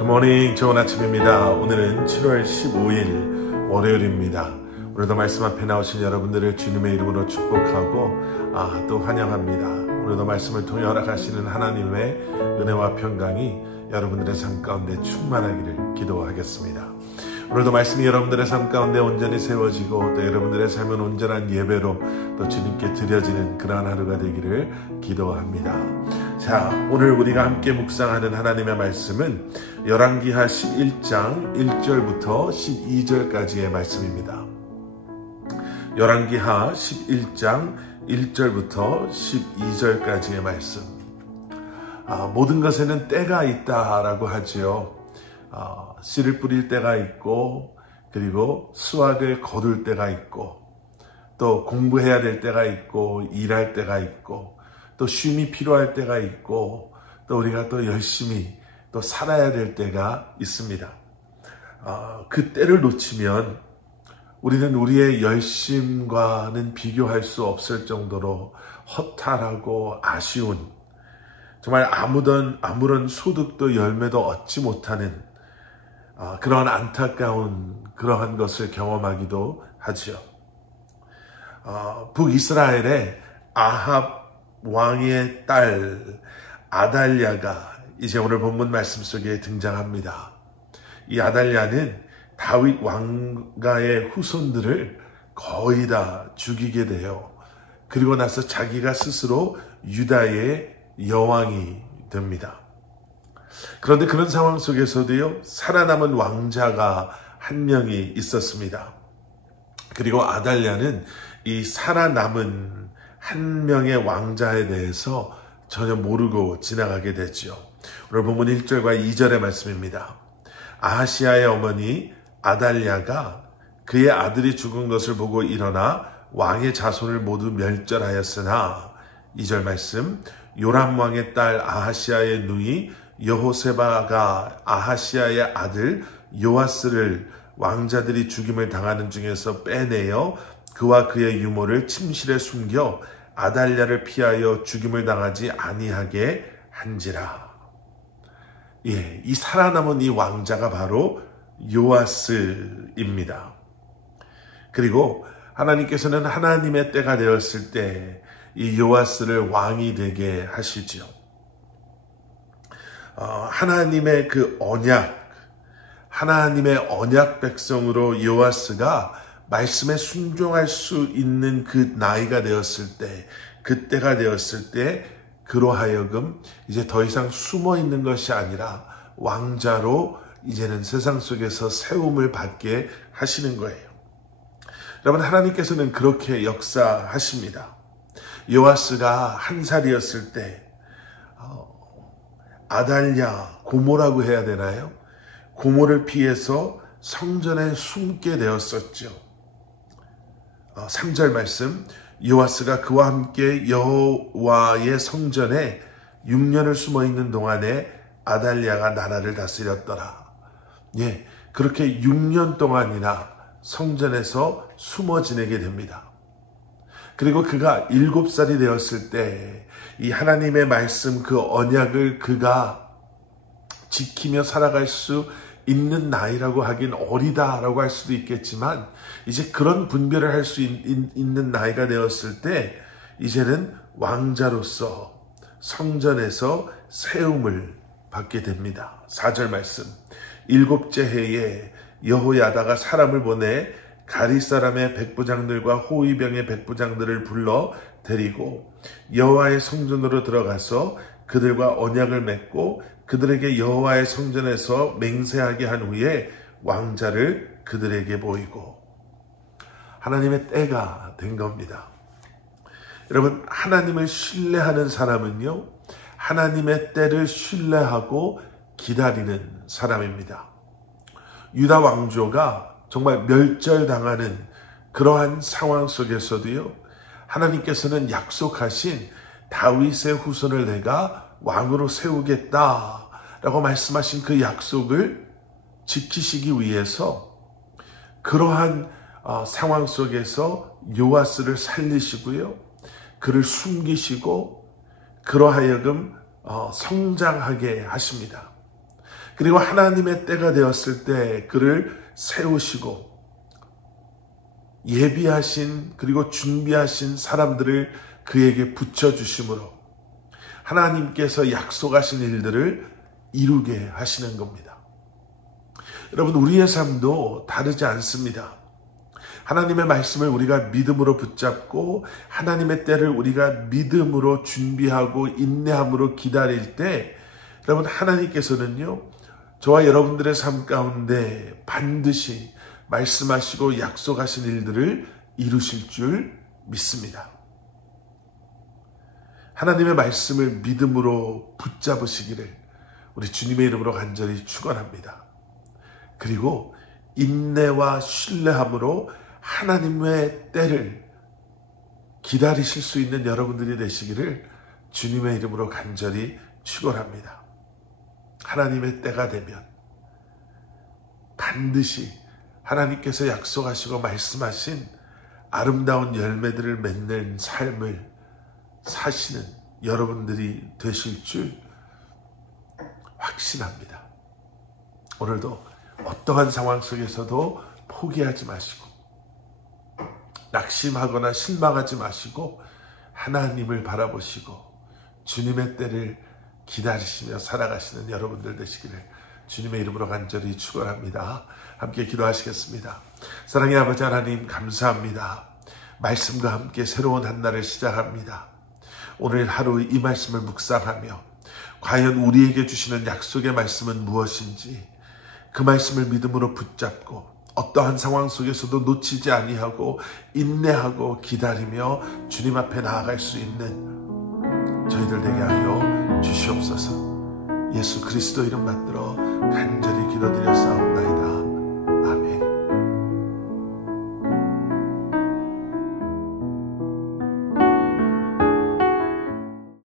굿모닝, 좋은 아침입니다. 오늘은 7월 15일 월요일입니다. 오늘도 말씀 앞에 나오신 여러분들을 주님의 이름으로 축복하고 또 환영합니다. 오늘도 말씀을 통해 허락하시는 하나님의 은혜와 평강이 여러분들의 삶 가운데 충만하기를 기도하겠습니다. 오늘도 말씀이 여러분들의 삶 가운데 온전히 세워지고 또 여러분들의 삶은 온전한 예배로 또 주님께 드려지는 그러한 하루가 되기를 기도합니다. 자, 오늘 우리가 함께 묵상하는 하나님의 말씀은 열왕기하 11장 1절부터 12절까지의 말씀입니다. 열왕기하 11장 1절부터 12절까지의 말씀. 모든 것에는 때가 있다라고 하지요. 씨를 뿌릴 때가 있고, 그리고 수확을 거둘 때가 있고, 또 공부해야 될 때가 있고, 일할 때가 있고, 또 쉼이 필요할 때가 있고, 또 우리가 또 열심히 또 살아야 될 때가 있습니다. 그 때를 놓치면 우리는 우리의 열심과는 비교할 수 없을 정도로 허탈하고 아쉬운, 정말 아무런 소득도 열매도 얻지 못하는 그러한 안타까운 그러한 것을 경험하기도 하죠. 북이스라엘의 아합 왕의 딸 아달랴가 이제 오늘 본문 말씀 속에 등장합니다. 이 아달랴는 다윗 왕가의 후손들을 거의 다 죽이게 돼요. 그리고 나서 자기가 스스로 유다의 여왕이 됩니다. 그런데 그런 상황 속에서도요, 살아남은 왕자가 한 명이 있었습니다. 그리고 아달랴는 이 살아남은 한 명의 왕자에 대해서 전혀 모르고 지나가게 됐죠. 오늘 본문 1절과 2절의 말씀입니다. 아하시아의 어머니 아달랴가 그의 아들이 죽은 것을 보고 일어나 왕의 자손을 모두 멸절하였으나, 2절 말씀, 요람 왕의 딸 아하시아의 누이 여호세바가 아하시아의 아들 요아스를 왕자들이 죽임을 당하는 중에서 빼내어 그와 그의 유모를 침실에 숨겨 아달랴를 피하여 죽임을 당하지 아니하게 한지라. 이 살아남은 이 왕자가 바로 요아스입니다. 그리고 하나님께서는 하나님의 때가 되었을 때 이 요아스를 왕이 되게 하시죠. 하나님의 그 하나님의 언약 백성으로 요아스가 말씀에 순종할 수 있는 그 나이가 되었을 때, 그때가 되었을 때, 그로 하여금 이제 더 이상 숨어 있는 것이 아니라 왕자로 이제는 세상 속에서 세움을 받게 하시는 거예요. 여러분, 하나님께서는 그렇게 역사하십니다. 요아스가 1살이었을 때 아달랴, 고모라고 해야 되나요? 고모를 피해서 성전에 숨게 되었었죠. 3절 말씀, 요아스가 그와 함께 여호와의 성전에 6년을 숨어 있는 동안에 아달랴가 나라를 다스렸더라. 그렇게 6년 동안이나 성전에서 숨어 지내게 됩니다. 그리고 그가 7살이 되었을 때 이 하나님의 말씀, 그 언약을 그가 지키며 살아갈 수 있는 나이라고 하긴 어리다라고 할 수도 있겠지만, 이제 그런 분별을 할 수 있는 나이가 되었을 때 이제는 왕자로서 성전에서 세움을 받게 됩니다. 4절 말씀, 7째 해에 여호야다가 사람을 보내 가리 사람의 백부장들과 호위병의 백부장들을 불러 데리고 여호와의 성전으로 들어가서 그들과 언약을 맺고 그들에게 여호와의 성전에서 맹세하게 한 후에 왕자를 그들에게 보이고, 하나님의 때가 된 겁니다. 여러분, 하나님을 신뢰하는 사람은요, 하나님의 때를 신뢰하고 기다리는 사람입니다. 유다 왕조가 정말 멸절당하는 그러한 상황 속에서도요, 하나님께서는 약속하신 다윗의 후손을 내가 왕으로 세우겠다라고 말씀하신 그 약속을 지키시기 위해서 그러한 상황 속에서 요아스를 살리시고요, 그를 숨기시고 그러하여금 성장하게 하십니다. 그리고 하나님의 때가 되었을 때 그를 세우시고 예비하신 그리고 준비하신 사람들을 그에게 붙여주심으로 하나님께서 약속하신 일들을 이루게 하시는 겁니다. 여러분, 우리의 삶도 다르지 않습니다. 하나님의 말씀을 우리가 믿음으로 붙잡고 하나님의 때를 우리가 믿음으로 준비하고 인내함으로 기다릴 때 여러분, 하나님께서는요, 저와 여러분들의 삶 가운데 반드시 말씀하시고 약속하신 일들을 이루실 줄 믿습니다. 하나님의 말씀을 믿음으로 붙잡으시기를 우리 주님의 이름으로 간절히 축원합니다. 그리고 인내와 신뢰함으로 하나님의 때를 기다리실 수 있는 여러분들이 되시기를 주님의 이름으로 간절히 축원합니다. 하나님의 때가 되면 반드시 하나님께서 약속하시고 말씀하신 아름다운 열매들을 맺는 삶을 사시는 여러분들이 되실 줄 확신합니다. 오늘도 어떠한 상황 속에서도 포기하지 마시고 낙심하거나 실망하지 마시고 하나님을 바라보시고 주님의 때를 기다리시며 살아가시는 여러분들 되시기를 주님의 이름으로 간절히 축원합니다. 함께 기도하시겠습니다. 사랑의 아버지 하나님, 감사합니다. 말씀과 함께 새로운 한 날을 시작합니다. 오늘 하루 이 말씀을 묵상하며 과연 우리에게 주시는 약속의 말씀은 무엇인지 그 말씀을 믿음으로 붙잡고 어떠한 상황 속에서도 놓치지 아니하고 인내하고 기다리며 주님 앞에 나아갈 수 있는 저희들 되게 하여 주시옵소서. 예수 그리스도 이름 받들어 간절히 기도드렸사옵나이다.